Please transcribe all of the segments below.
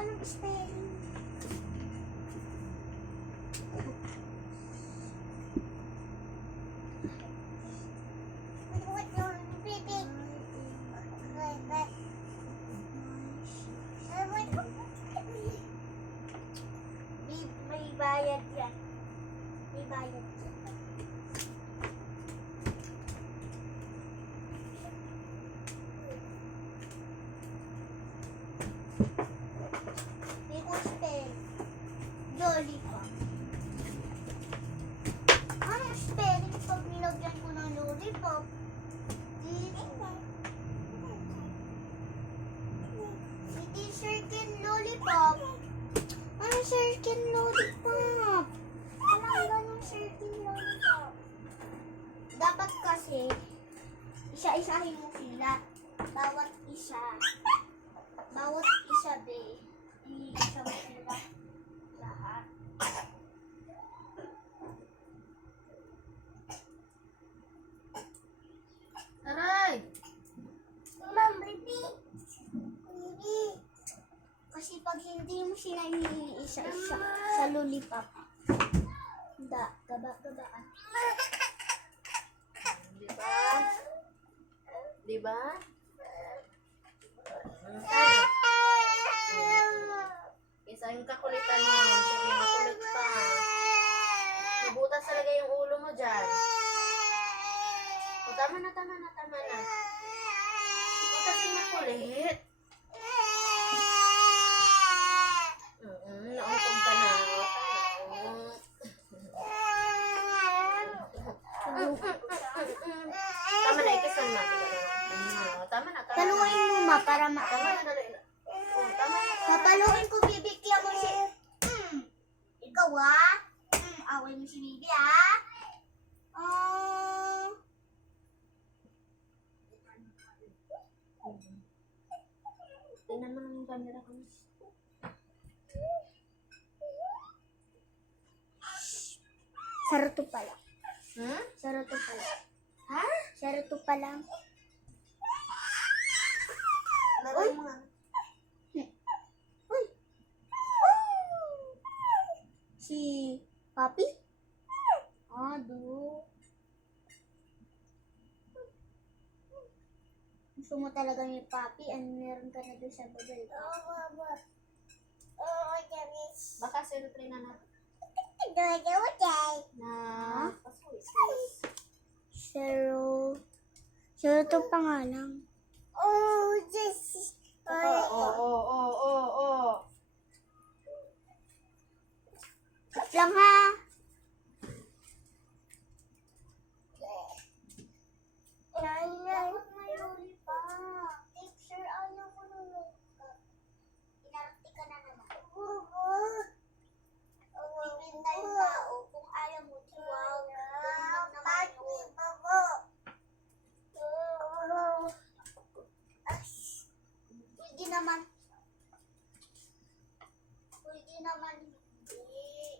anong spelling. May bayad yan. May bayad yan. May spelling. Lollipop. Anong spelling pag nilagyan ko ng lollipop? Hindi circle lollipop. Anong circle lollipop? Walang ganong circle lollipop. Dapat kasi, isa-isahin mo sila. Bawat isa. Bawat isa, be. Iisa mo sila. Lahat. Aray! Ma'am, baby. Baby. Kasi pag hindi mo sila iniisa-isa sa lollipop, gaba-gabaan. Diba? Diba? Isa yung kakulitan mo. Sige, makulit pa. Mabutas talaga yung ulo mo dyan. O, tama na. Huwag kasing makulit. Naungkong ka na. Tama na, ikisan na. Tama na. Paluin mo, ma, para Tama na, dali na. Tama na. Papaluin ko, bibigyan mo si... Ikaw, ah. Away mo si Bibi, ah. Tingnan mo ng camera ko. Saruto pala. Hmm? Saruto pala. Ha? Saruto pala. Laro mo nga. Uy. Si Papi? Do. Gusto mo talaga ni Papi? Ano meron ka na doon sa bagay? Baka siyempre na natin. Na pasuis. Zero to pangalan. Oo. Cut lang, ha? Dapat may lollipop. Teacher, ayaw ko ng lollipop. Inarati ka na naman. Bibinda yung tao. Kung ayaw mo, tiwag. Ganun naman yun. Pwede naman. Hindi.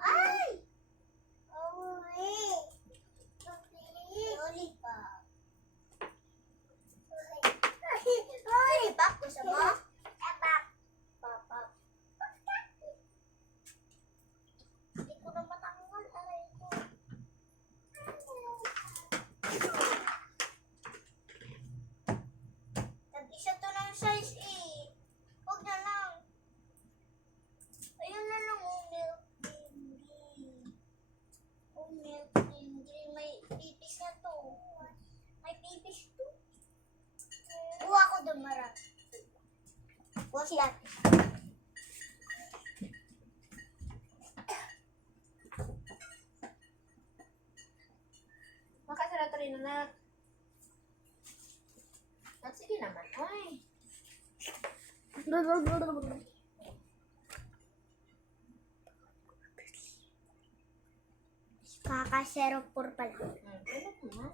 Ay! Lollipop. Lollipop, gusto mo? Pop. Hindi ko na matanggal. Aray ko. Nag-isa to ng size eh. Huwag na lang. Ayun na lang, milk tinggi. May pipis na to. May pipis to. Kuha ko doon, Mara. Kuha si ate. Makasarap rin na. At sige naman, oy. Kaka-zero 4 pala. Ano mo na?